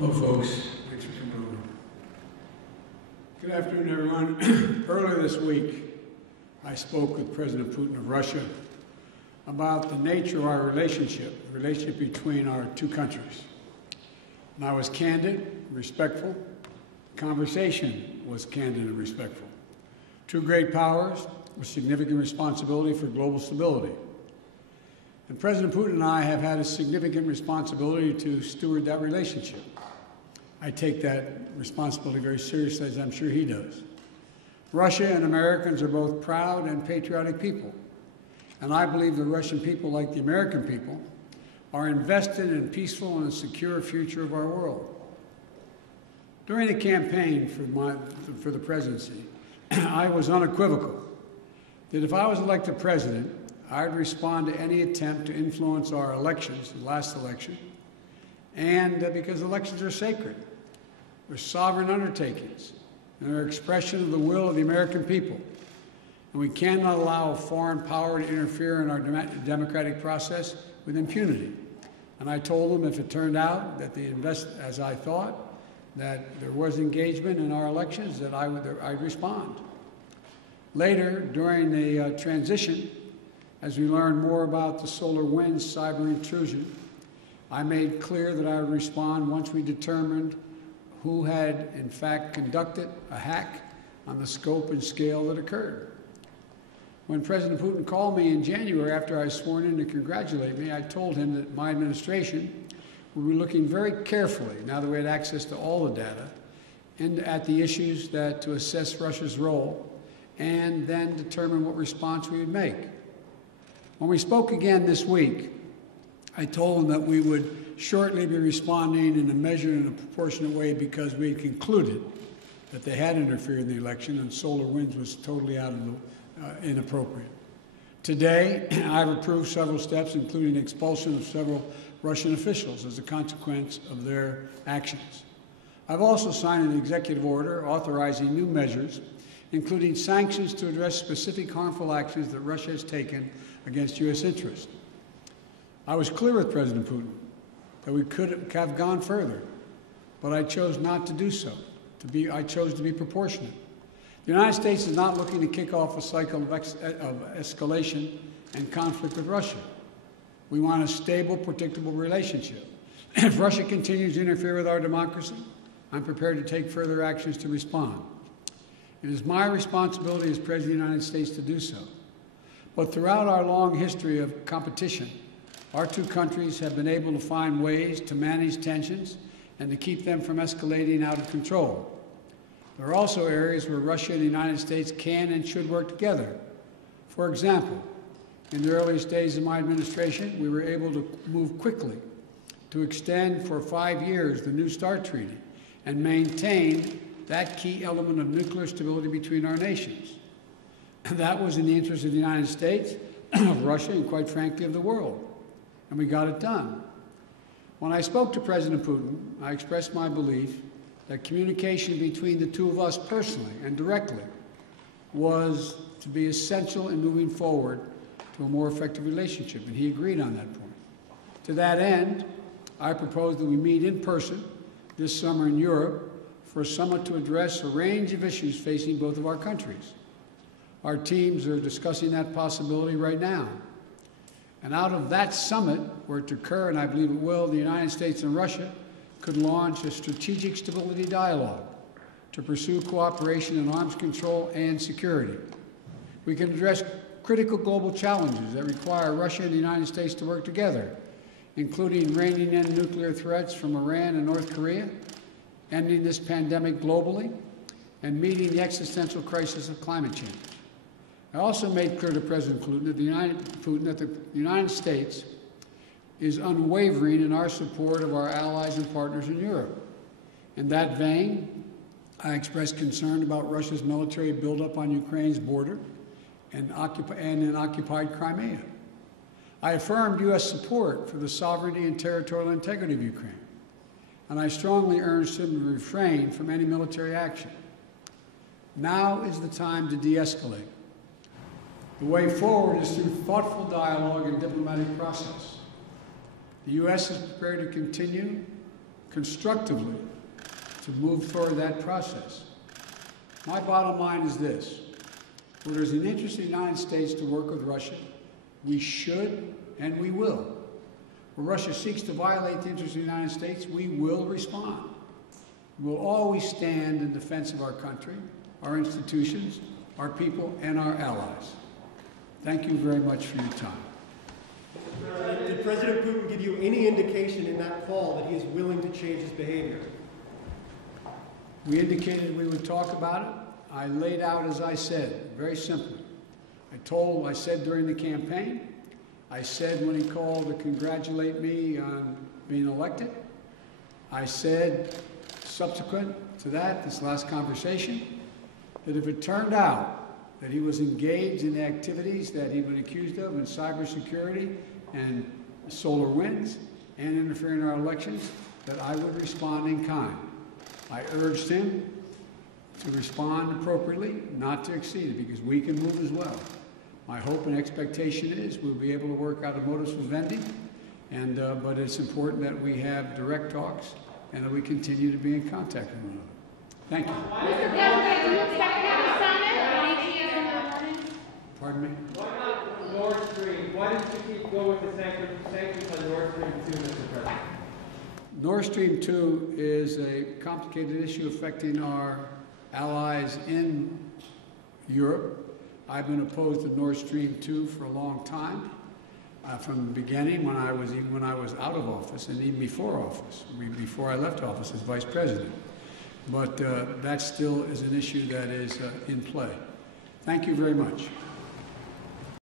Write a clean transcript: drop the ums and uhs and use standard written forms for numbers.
Hello, folks. Thanks for coming over. Good afternoon, everyone. Earlier this week, I spoke with President Putin of Russia about the nature of our relationship, the relationship between our two countries. And I was candid, respectful. The conversation was candid and respectful. Two great powers with significant responsibility for global stability. And President Putin and I have had a significant responsibility to steward that relationship. I take that responsibility very seriously, as I'm sure he does. Russia and Americans are both proud and patriotic people. And I believe the Russian people, like the American people, are invested in a peaceful and a secure future of our world. During the campaign for the presidency, I was unequivocal that if I was elected president, I'd respond to any attempt to influence our elections, the last election, and because elections are sacred. They're sovereign undertakings, and they're an expression of the will of the American people. And we cannot allow a foreign power to interfere in our democratic process with impunity. And I told them if it turned out that as I thought, that there was engagement in our elections, that I'd respond. Later, during the transition, as we learned more about the SolarWinds cyber intrusion, I made clear that I would respond once we determined who had, in fact, conducted a hack on the scope and scale that occurred. When President Putin called me in January after I was sworn in to congratulate me, I told him that my administration would be looking very carefully, now that we had access to all the data, at the issues to assess Russia's role and then determine what response we would make. When we spoke again this week, I told him that we would shortly be responding in a measured and a proportionate way because we had concluded that they had interfered in the election and SolarWinds was totally inappropriate. Today, I've approved several steps, including the expulsion of several Russian officials as a consequence of their actions. I've also signed an executive order authorizing new measures, including sanctions to address specific harmful actions that Russia has taken against U.S. interests. I was clear with President Putin that we could have gone further, but I chose not to do so. I chose to be proportionate. The United States is not looking to kick off a cycle of escalation and conflict with Russia. We want a stable, predictable relationship. If Russia continues to interfere with our democracy, I'm prepared to take further actions to respond. It is my responsibility as President of the United States to do so. But throughout our long history of competition, our two countries have been able to find ways to manage tensions and to keep them from escalating out of control. There are also areas where Russia and the United States can and should work together. For example, in the earliest days of my administration, we were able to move quickly to extend for 5 years the New START Treaty and maintain that key element of nuclear stability between our nations. That was in the interest of the United States, of Russia, and quite frankly, of the world. And we got it done. When I spoke to President Putin, I expressed my belief that communication between the two of us personally and directly was to be essential in moving forward to a more effective relationship, and he agreed on that point. To that end, I propose that we meet in person this summer in Europe for a summit to address a range of issues facing both of our countries. Our teams are discussing that possibility right now. And out of that summit, were it to occur, and I believe it will, the United States and Russia could launch a strategic stability dialogue to pursue cooperation in arms control and security. We can address critical global challenges that require Russia and the United States to work together, including reining in nuclear threats from Iran and North Korea, ending this pandemic globally, and meeting the existential crisis of climate change. I also made clear to President Putin that the United States is unwavering in our support of our allies and partners in Europe. In that vein, I expressed concern about Russia's military buildup on Ukraine's border and in occupied Crimea. I affirmed U.S. support for the sovereignty and territorial integrity of Ukraine, and I strongly urged him to refrain from any military action. Now is the time to de-escalate. The way forward is through thoughtful dialogue and diplomatic process. The U.S. is prepared to continue constructively to move forward that process. My bottom line is this: where there's an interest in the United States to work with Russia, we should and we will. Where Russia seeks to violate the interests of the United States, we will respond. We'll always stand in defense of our country, our institutions, our people, and our allies. Thank you very much for your time. Did President Putin give you any indication in that call that he is willing to change his behavior? We indicated we would talk about it. I laid out, as I said, very simply. I said during the campaign, I said when he called to congratulate me on being elected, I said subsequent to that, this last conversation, that if it turned out that he was engaged in activities that he'd been accused of in cybersecurity and solar winds and interfering in our elections, that I would respond in kind. I urged him to respond appropriately, not to exceed it, because we can move as well. My hope and expectation is we'll be able to work out a modus vivendi, but it's important that we have direct talks and that we continue to be in contact with one another. Thank you. Mr. President, do you expect to have a summit? Pardon me? Why not Nord Stream? Why didn't you keep going with the sanctions on Nord Stream 2, Mr. President? Nord Stream 2 is a complicated issue affecting our allies in Europe. I've been opposed to Nord Stream 2 for a long time, from the beginning, when I was out of office, and even before office, before I left office as vice president. But that still is an issue that is in play. Thank you very much.